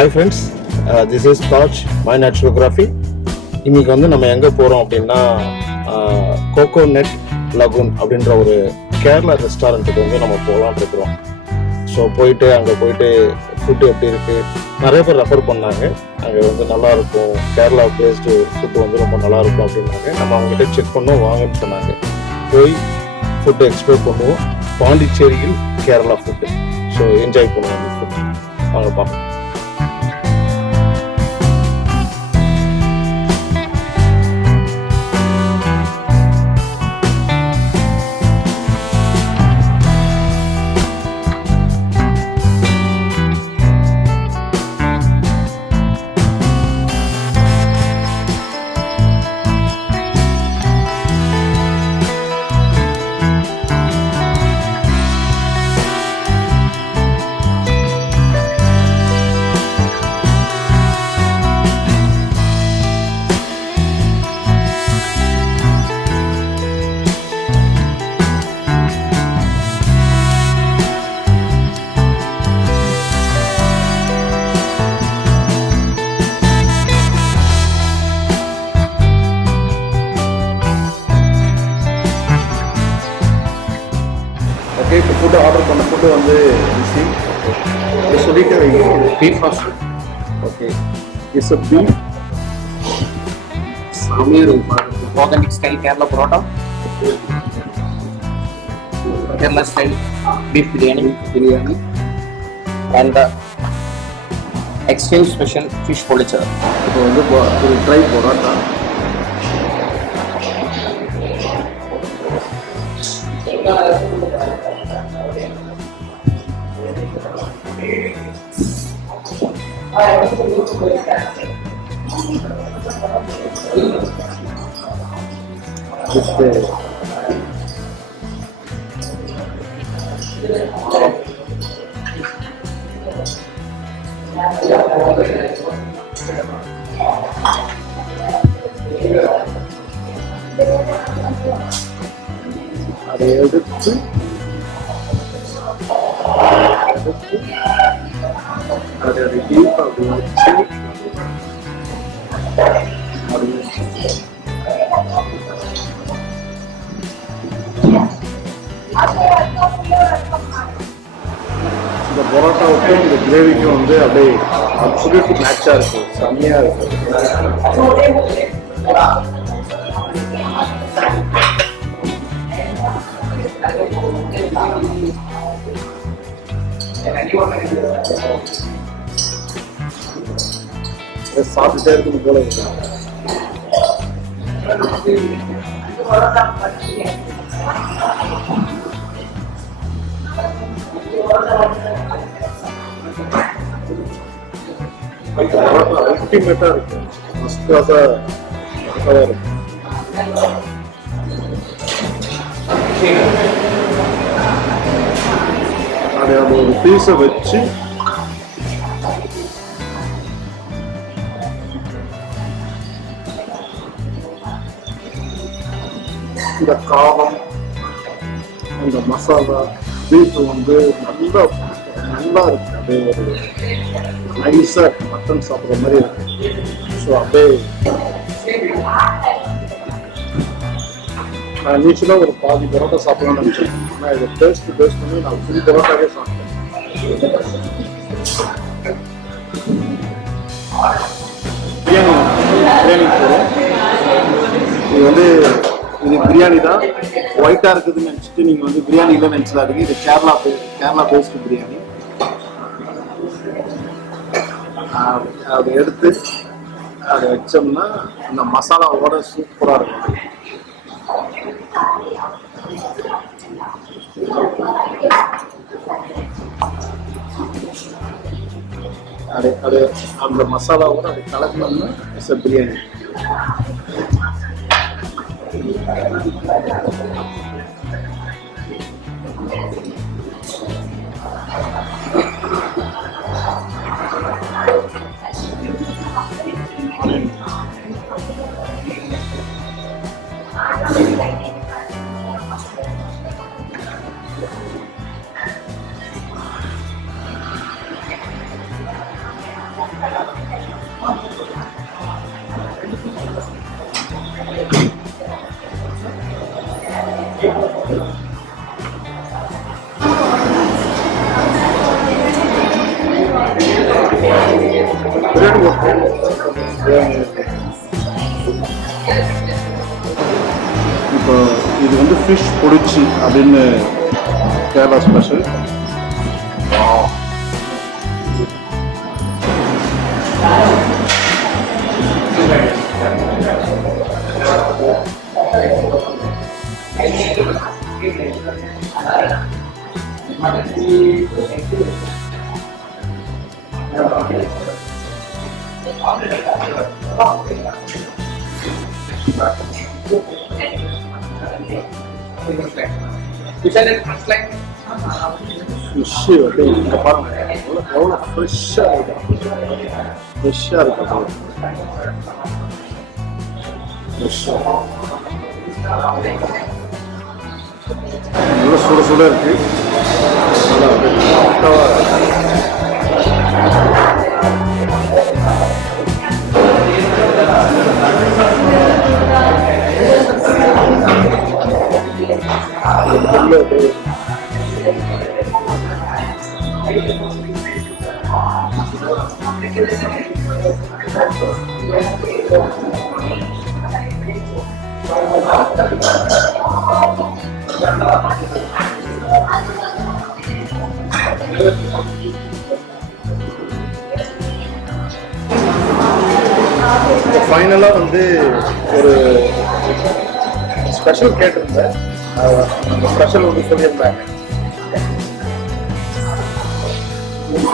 Hi friends, this is Taj my naturography. இன்றைக்கி வந்து நம்ம எங்கே போகிறோம் அப்படின்னா கோகோனட் லகூன் அப்படின்ற ஒரு கேரளா ரெஸ்டாரண்ட்டுக்கு வந்து நம்ம போகலான்னு இருக்கிறோம். ஸோ அங்கே போயிட்டு ஃபுட்டு எப்படி இருக்குது, நிறைய பேர் ரெஃபர் பண்ணாங்க. அங்கே வந்து நல்லாயிருக்கும், கேரளா பேஸ்டு ஃபுட்டு வந்து ரொம்ப நல்லாயிருக்கும் அப்படின்னாங்க. நம்ம அவங்ககிட்ட செக் பண்ணோம், வாங்கன்னு சொன்னாங்க. போய் ஃபுட்டு எக்ஸ்ப்ளோர் பண்ணுவோம். பாண்டிச்சேரியில் கேரளா ஃபுட்டு. ஸோ என்ஜாய் பண்ணுவோம் அந்த ஃபுட்டு. வாங்க பார்ப்போம். ஓகே, இப்போ ஃபுட்டு ஆர்டர் பண்ண ஃபுட்டு வந்து ரிசீவ் சொல்லிட்டு beef fast. Okay, it's a beef Samir authentic style Kerala paratha, Kerala style beef biryani, and the exchange special fish policha. இப்போ வந்து ஒரு ட்ரை பரோட்டா. அதை எடுத்து அதை டீப் அப்படி வச்சு இந்த பரோட்டாவுக்கும் இந்த கிரேவிக்கும் வந்து அப்படியே அப்சல்யூட் மேட்சாக இருக்கும், செம்மையாக இருக்கும். சாப்பிட்டுட்டே இருக்கும் போல இருக்கு. அல்டிமேட்டா இருக்கு, ஃபர்ஸ்ட் கிளாஸா இருக்கு. அது ஒரு பீஸை வச்சு இந்த காரம், அந்த மசாலா, பீஃப் வந்து நல்லா இருக்கு. அப்படியே ஒரு நைஸா இருக்கு, மட்டன் சாப்பிட்ற மாதிரி இருக்கு. ஸோ அப்படியே நான் இனிஷியலாக ஒரு பாதி பரோட்டா சாப்பிடலாம்னு நினச்சேன். ஆனால் இதை டேஸ்ட் பண்ணி நான் ஃபுல் பரோட்டாவே சாப்பிட்டேன். பிரியாணி போகிறோம். இது வந்து பிரியாணி தான், ஒயிட்டாக இருக்குதுன்னு நினச்சிட்டு நீங்கள் வந்து பிரியாணி இல்லை நினச்சிடாதீங்க. இது கேரளா பேஸ்டு பிரியாணி. அதை எடுத்து அதை வச்சோம்னா இந்த மசாலாவோட சூப்பராக இருக்கும். அது அந்த மசாலாவோட அதை கலக்கணும்னா it's a biryani. Biryani okay. இப்போ இது வந்து ஃபிஷ் பொடிச்சி அப்படின்னு கேரளா ஸ்பெஷல். ஃபிஷ் வந்து இங்கே பாருங்க எவ்வளோ ஃப்ரெஷ்ஷாக இருக்கு. ஃப்ரெஷ்ஷாக இருக்கு. நல்லா சுட சுட இருக்கு. ஃபைனலாக வந்து ஒரு ஸ்பெஷல் கேட்டிருந்தேன். ஸ்பெஷல் வந்து சொல்லியிருந்தாங்க.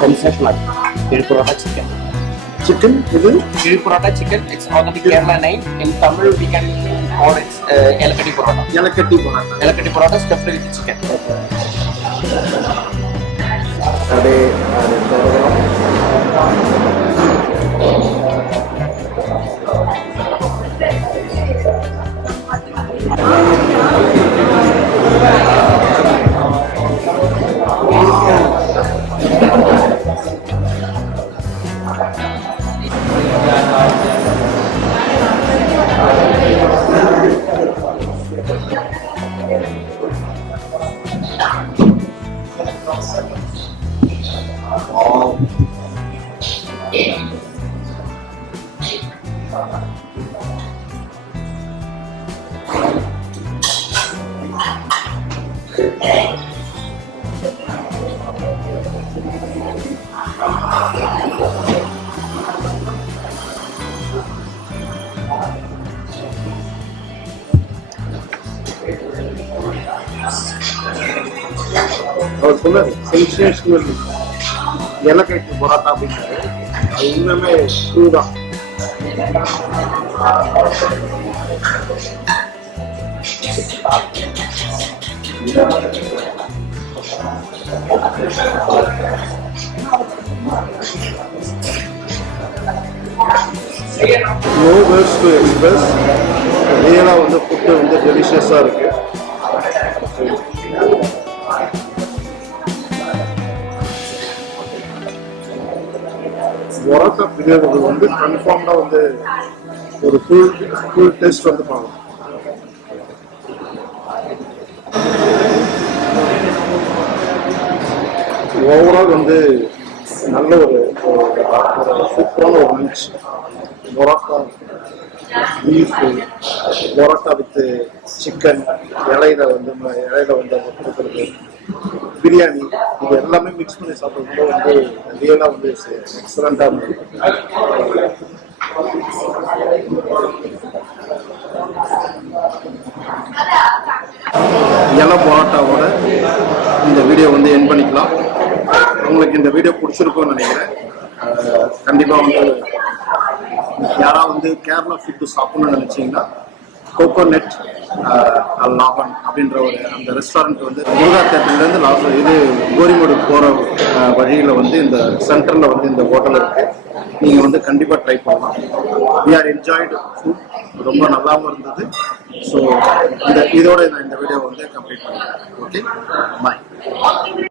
Sensational. Chili Paratha chicken. Chicken இது Chili Paratha chicken, it's authentic Kerala name. In Tamil, we can call it Elakatti Paratha. இலக்கட்டி போனாங்க. Elakatti Paratha stuffed with chicken. அப்படியே அவர் சொன்னார் சென்சேஷனல் இலக்கட்டி பரோட்டா அப்படின்னாரு. அது இன்னுமே ட்ரூ தான். No words to express. ரியலாக வந்து ஃபுட்டு வந்து டெலிஷியஸாக இருக்கு. பரோட்டா பிரியாணி வந்து கன்ஃபார்ம்டாக வந்து ஒரு ஃபுல் டேஸ்ட் வந்து பார்க்கலாம். ஓவரால் வந்து நல்ல ஒரு சூப்பரான ஒரு lunch. Parotta, beef, parotta with chicken, இலையில வந்து கொடுக்குறது, பிரியாணி, இது எல்லாமே மிக்ஸ் பண்ணி சாப்பிட்றது வந்து ரியலாக வந்து எக்ஸலண்ட்டாக இருந்தது. இலை பரோட்டாவோட இந்த வீடியோ வந்து எண்ட் பண்ணிக்கலாம். உங்களுக்கு இந்த வீடியோ பிடிச்சிருக்கும்னு நினைக்கிறேன். கண்டிப்பாக வந்து யாராவது வந்து கேரளா ஃபுட்டு சாப்பிடணும்னு நினச்சிங்கன்னா கோகோனட் லாவன் அப்படின்ற ஒரு அந்த ரெஸ்டாரண்ட் வந்து முருகா தேட்டர்லேருந்து இது கோரிமேடு போகிற வழியில் வந்து இந்த சென்டரில் வந்து இந்த ஹோட்டல் இருக்குது. நீங்கள் வந்து கண்டிப்பாக ட்ரை பண்ணலாம். We are enjoyed food. ரொம்ப நல்லாவும் இருந்தது. ஸோ இதோட நான் இந்த வீடியோ வந்து கம்ப்ளீட் பண்ணுறேன். ஓகே, பாய்.